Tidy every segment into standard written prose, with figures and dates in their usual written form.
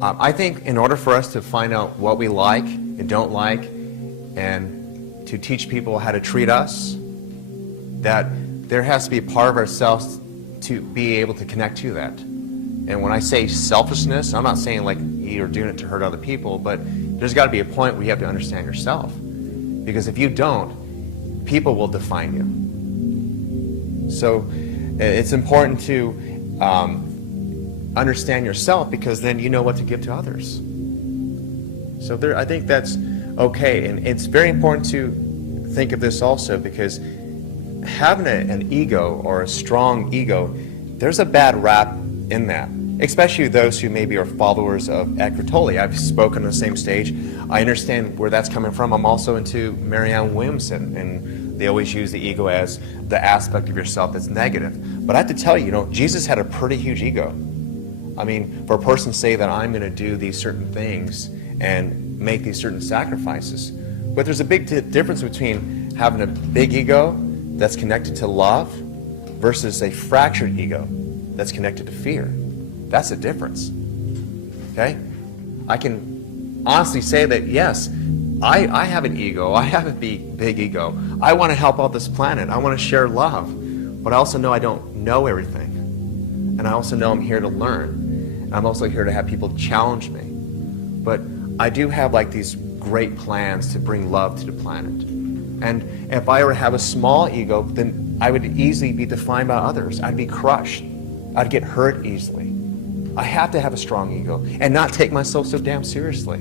I think in order for us to find out what we like and don't like, and to teach people how to treat us, that there has to be a part of ourselves to be able to connect to that. And when I say selfishness, I'm not saying like you're doing it to hurt other people, but there's got to be a point where you have to understand yourself. Because if you don't, people will define you. So it's important to understand yourself, because then you know what to give to others. So I think that's okay. And it's very important to think of this also, because having an ego or a strong ego, there's a bad rap in that, especially those who maybe are followers of Eckhart Tolle. I've spoken on the same stage. I understand where that's coming from. I'm also into Marianne Williamson, and they always use the ego as the aspect of yourself that's negative. But I have to tell you, Jesus had a pretty huge ego. I mean, for a person to say that I'm going to do these certain things and make these certain sacrifices. But there's a big difference between having a big ego that's connected to love versus a fractured ego that's connected to fear. That's the difference. Okay? I can honestly say that, yes, I have an ego. I have a big ego. I want to help out this planet. I want to share love. But I also know I don't know everything. And I also know I'm here to learn. I'm also here to have people challenge me. But I do have like these great plans to bring love to the planet. And if I were to have a small ego, then I would easily be defined by others. I'd be crushed. I'd get hurt easily. I have to have a strong ego and not take myself so damn seriously.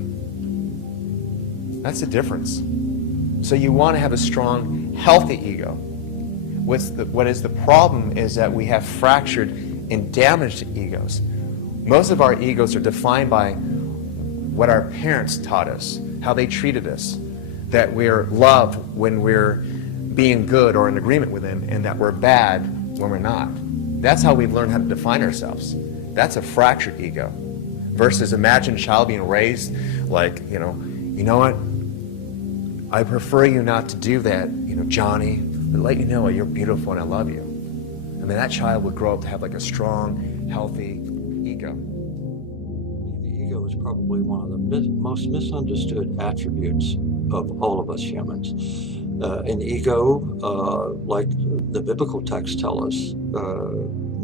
That's the difference. So you want to have a strong, healthy ego. What is the problem is that we have fractured and damaged egos. Most of our egos are defined by what our parents taught us, how they treated us, that we're loved when we're being good or in agreement with them, and that we're bad when we're not. That's how we've learned how to define ourselves. That's a fractured ego. Versus imagine a child being raised like, you know what? I prefer you not to do that, Johnny, but let you know you're beautiful and I love you. I mean, that child would grow up to have like a strong, healthy ego. The ego is probably one of the most misunderstood attributes of all of us humans. An ego, like the biblical texts tell us,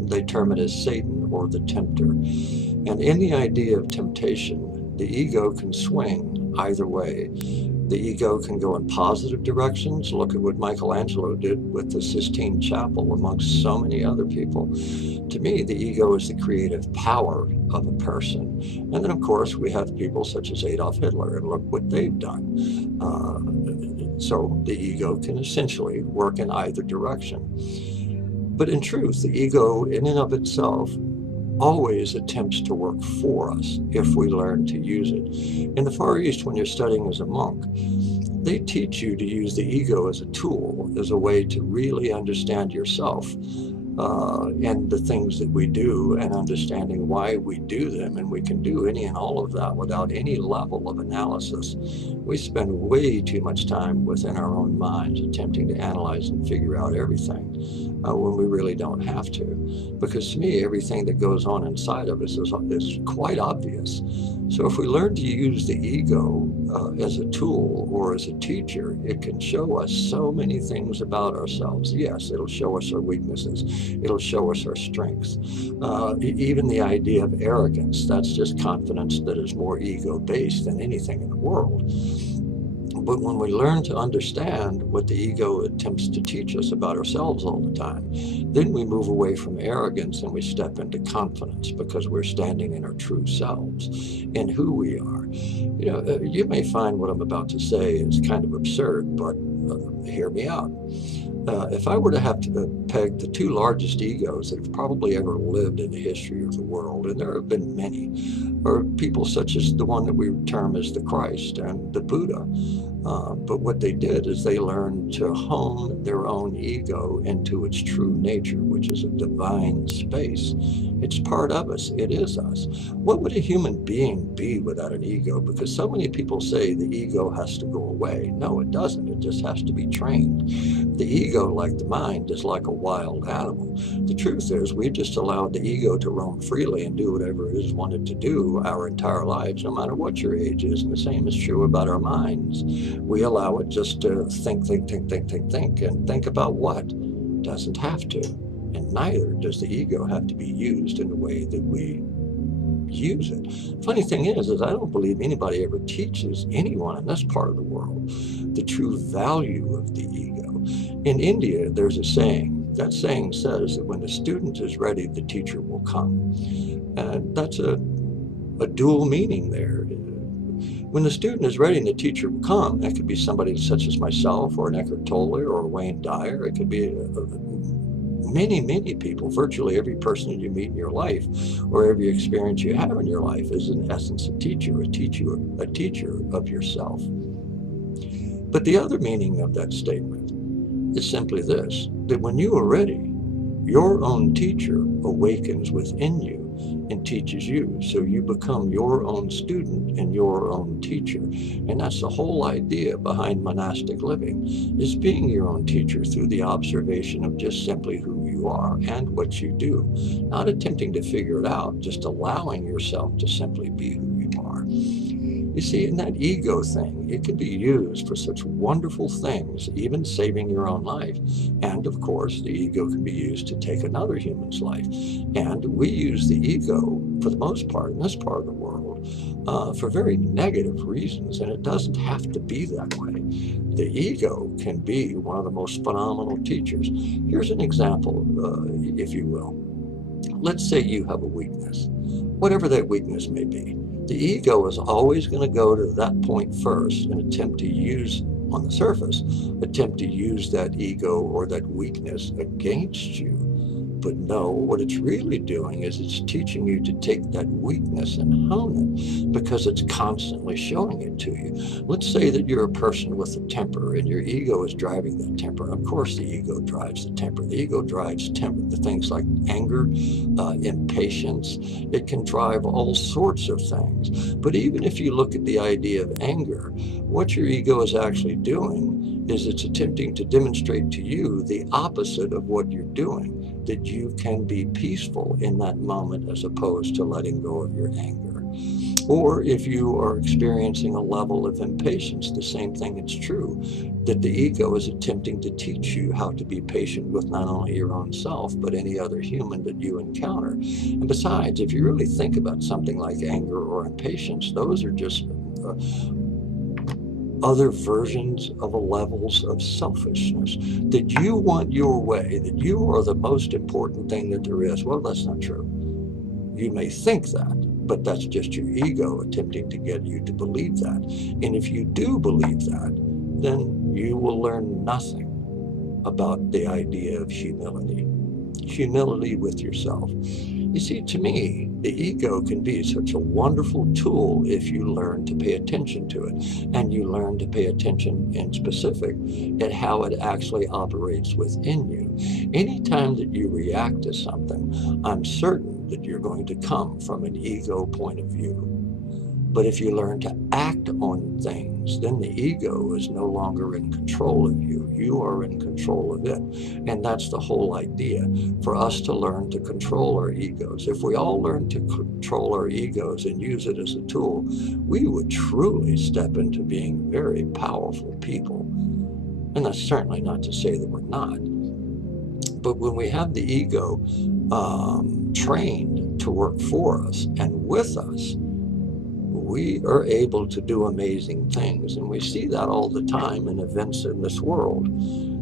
they term it as Satan or the tempter. And in the idea of temptation, the ego can swing either way. The ego can go in positive directions. Look at what Michelangelo did with the Sistine Chapel amongst so many other people. To me, the ego is the creative power of a person. And then, of course, we have people such as Adolf Hitler, and look what they've done. So the ego can essentially work in either direction. But in truth, the ego in and of itself always attempts to work for us if we learn to use it. In the Far East, when you're studying as a monk, they teach you to use the ego as a tool, as a way to really understand yourself and the things that we do, and understanding why we do them. And we can do any and all of that without any level of analysis. We spend way too much time within our own minds attempting to analyze and figure out everything when we really don't have to. Because to me, everything that goes on inside of us is quite obvious. So if we learn to use the ego as a tool or as a teacher, it can show us so many things about ourselves. Yes, it'll show us our weaknesses. It'll show us our strengths. Even the idea of arrogance, that's just confidence that is more ego-based than anything in the world. But when we learn to understand what the ego attempts to teach us about ourselves all the time, then we move away from arrogance and we step into confidence, because we're standing in our true selves, in who we are. You may find what I'm about to say is kind of absurd, but hear me out. If I were to have to peg the two largest egos that have probably ever lived in the history of the world, and there have been many, are people such as the one that we term as the Christ and the Buddha. But what they did is they learned to hone their own ego into its true nature, which which is a divine space. It's part of us. It is us. What would a human being be without an ego? Because so many people say the ego has to go away. No, it doesn't. It just has to be trained. The ego, like the mind, is like a wild animal. The truth is, we just allowed the ego to roam freely and do whatever it is wanted to do our entire lives, no matter what your age is. And the same is true about our minds. We allow it just to think, and think about what? Doesn't have to. And neither does the ego have to be used in the way that we use it. Funny thing is I don't believe anybody ever teaches anyone in this part of the world the true value of the ego. In India, there's a saying. That saying says that when the student is ready, the teacher will come. And that's a dual meaning there. When the student is ready and the teacher will come, that could be somebody such as myself or an Eckhart Tolle or a Wayne Dyer. It could be many people. Virtually every person that you meet in your life or every experience you have in your life is in essence a teacher of yourself. But the other meaning of that statement is simply this, that when you are ready, your own teacher awakens within you and teaches you. So you become your own student and your own teacher. And that's the whole idea behind monastic living, is being your own teacher through the observation of just simply who you are and what you do. Not attempting to figure it out, just allowing yourself to simply be who you are. You see, in that ego thing, it can be used for such wonderful things, even saving your own life. And of course, the ego can be used to take another human's life. And we use the ego, for the most part, in this part of the world, for very negative reasons. And it doesn't have to be that way. The ego can be one of the most phenomenal teachers. Here's an example, if you will. Let's say you have a weakness, whatever that weakness may be. The ego is always going to go to that point first and attempt to use, on the surface, that ego or that weakness against you. But no, what it's really doing is it's teaching you to take that weakness and hone it, because it's constantly showing it to you. Let's say that you're a person with a temper and your ego is driving that temper. Of course, the ego drives the temper. The ego drives the things like anger, impatience. It can drive all sorts of things. But even if you look at the idea of anger, what your ego is actually doing is it's attempting to demonstrate to you the opposite of what you're doing, that you can be peaceful in that moment as opposed to letting go of your anger. Or if you are experiencing a level of impatience, the same thing is true, that the ego is attempting to teach you how to be patient with not only your own self, but any other human that you encounter. And besides, if you really think about something like anger or impatience, those are just other versions of levels of selfishness, that you want your way, that you are the most important thing that there is. Well, that's not true. You may think that, but that's just your ego attempting to get you to believe that. And if you do believe that, then you will learn nothing about the idea of humility with yourself. You see, to me, the ego can be such a wonderful tool if you learn to pay attention to it, and you learn to pay attention in specific at how it actually operates within you. Anytime that you react to something, I'm certain that you're going to come from an ego point of view. But if you learn to act on things, then the ego is no longer in control of you. You are in control of it. And that's the whole idea, for us to learn to control our egos. If we all learn to control our egos and use it as a tool, we would truly step into being very powerful people. And that's certainly not to say that we're not. But when we have the ego trained to work for us and with us, we are able to do amazing things. And we see that all the time in events in this world,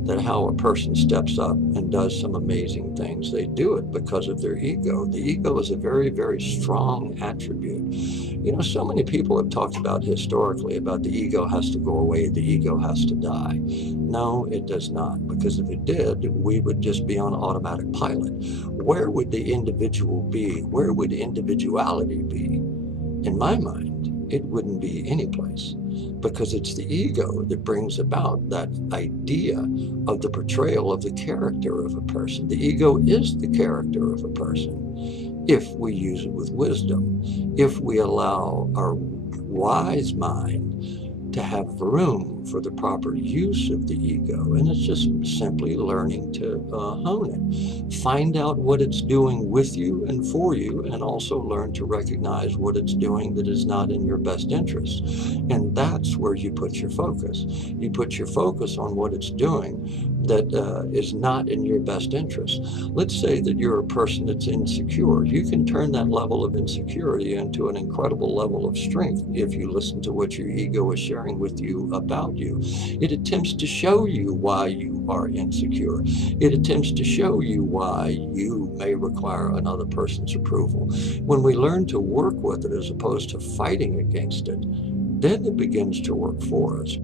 that how a person steps up and does some amazing things. They do it because of their ego. The ego is a very, very strong attribute. You know, so many people have talked about historically about the ego has to go away, the ego has to die. No, it does not, because if it did, we would just be on automatic pilot. Where would the individual be? Where would individuality be? In my mind, it wouldn't be any place, because it's the ego that brings about that idea of the portrayal of the character of a person. The ego is the character of a person if we use it with wisdom, if we allow our wise mind to have room for the proper use of the ego. And it's just simply learning to hone it. Find out what it's doing with you and for you, and also learn to recognize what it's doing that is not in your best interest. And that's where you put your focus. You put your focus on what it's doing that is not in your best interest. Let's say that you're a person that's insecure. You can turn that level of insecurity into an incredible level of strength if you listen to what your ego is sharing with you about you. It attempts to show you why you are insecure. It attempts to show you why you may require another person's approval. When we learn to work with it as opposed to fighting against it, then it begins to work for us.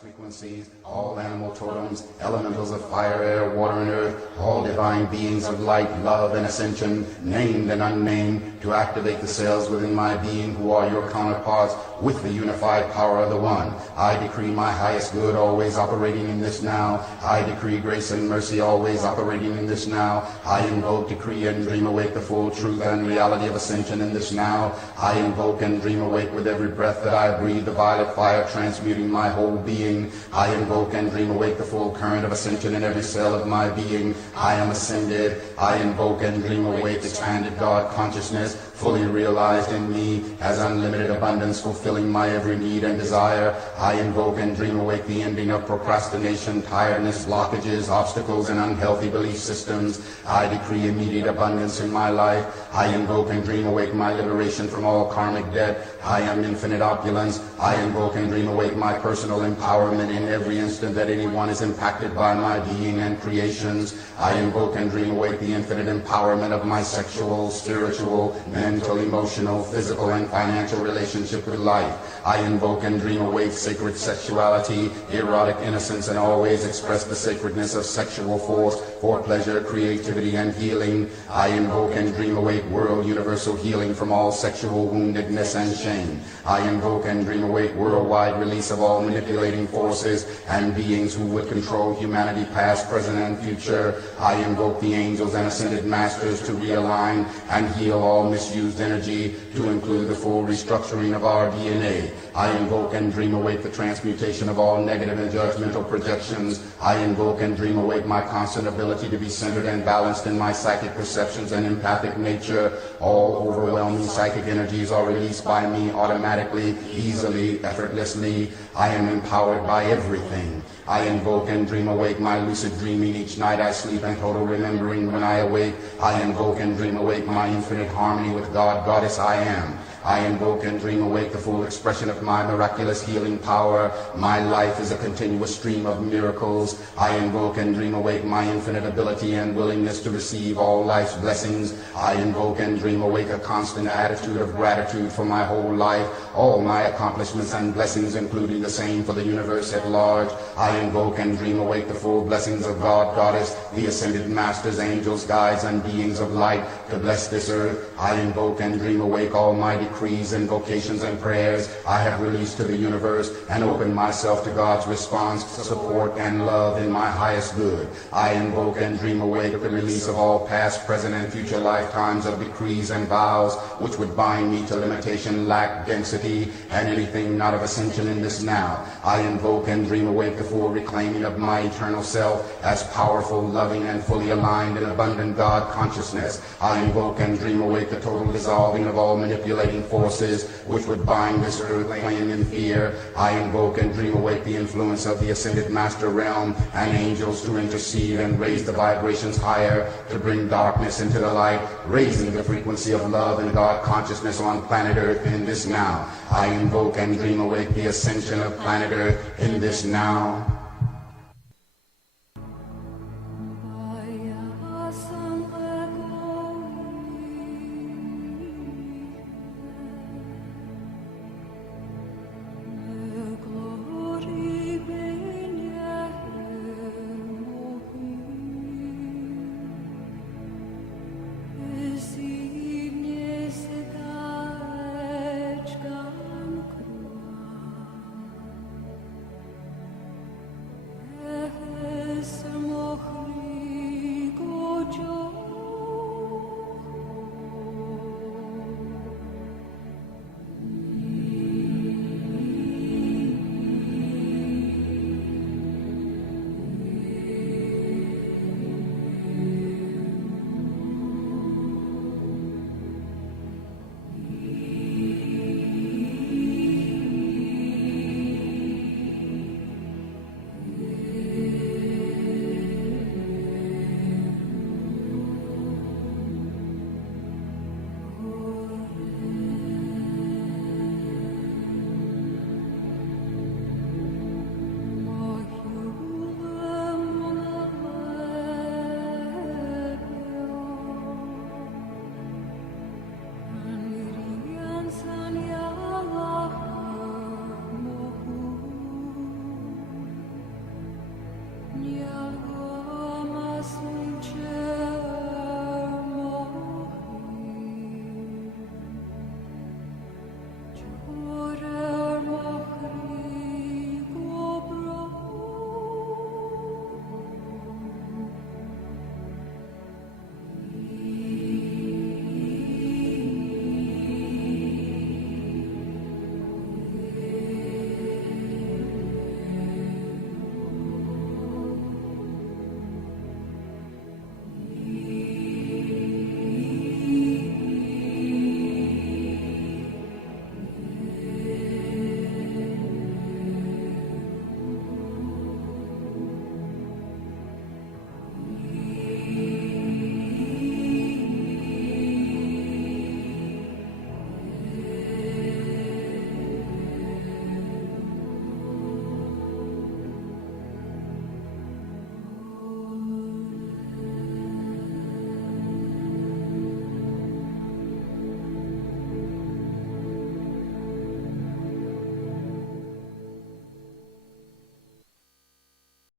Frequencies, all animal totems, elementals of fire, air, water, and earth, all divine beings of light, love, and ascension, named and unnamed, to activate the cells within my being who are your counterparts with the unified power of the One. I decree my highest good always operating in this now. I decree grace and mercy always operating in this now. I invoke, decree, and dream awake the full truth and reality of ascension in this now. I invoke and dream awake with every breath that I breathe the violet fire transmuting my whole being. I invoke and dream awake the full current of ascension in every cell of my being. I am ascended. I invoke and dream awake expanded God consciousness, fully realized in me as unlimited abundance, fulfilling my every need and desire. I invoke and dream awake the ending of procrastination, tiredness, blockages, obstacles, and unhealthy belief systems. I decree immediate abundance in my life. I invoke and dream awake my liberation from all karmic debt. I am infinite opulence. I invoke and dream awake my personal empowerment in every instant that anyone is impacted by my being and creations. I invoke and dream awake the infinite empowerment of my sexual, spiritual, mental, emotional, physical, and financial relationship with life. I invoke and dream awake sacred sexuality, erotic innocence, and always express the sacredness of sexual force for pleasure, creativity, and healing. I invoke and dream awake world universal healing from all sexual woundedness and shame. I invoke and dream awake worldwide release of all manipulating forces and beings who would control humanity past, present, and future. I invoke the angels and ascended masters to realign and heal all misused energy, to include the full restructuring of our DNA. I invoke and dream awake the transmutation of all negative and judgmental projections. I invoke and dream awake my constant ability to be centered and balanced in my psychic perceptions and empathic nature. All overwhelming psychic energies are released by me automatically, easily, effortlessly. I am empowered by everything. I invoke and dream awake my lucid dreaming each night I sleep and total remembering when I awake. I invoke and dream awake my infinite harmony with God, Goddess I am. I invoke and dream awake the full expression of my miraculous healing power. My life is a continuous stream of miracles. I invoke and dream awake my infinite ability and willingness to receive all life's blessings. I invoke and dream awake a constant attitude of gratitude for my whole life, all my accomplishments and blessings, including the same for the universe at large. I invoke and dream awake the full blessings of God, Goddess, the ascended masters, angels, guides, and beings of light to bless this earth. I invoke and dream awake all my decrees, invocations, and prayers I have released to the universe and open myself to God's response, support, and love in my highest good. I invoke and dream awake the release of all past, present, and future lifetimes of decrees and vows which would bind me to limitation, lack, density, and anything not of ascension in this now. I invoke and dream awake the full reclaiming of my eternal self as powerful, loving, and fully aligned in abundant God consciousness. I invoke and dream awake the total dissolving of all manipulating forces which would bind this earth plane in fear. I invoke and dream awake the influence of the ascended master realm and angels to intercede and raise the vibrations higher to bring darkness into the light, raising the frequency of love and God consciousness on planet earth in this now. I invoke and dream awake the ascension of planet earth in this now.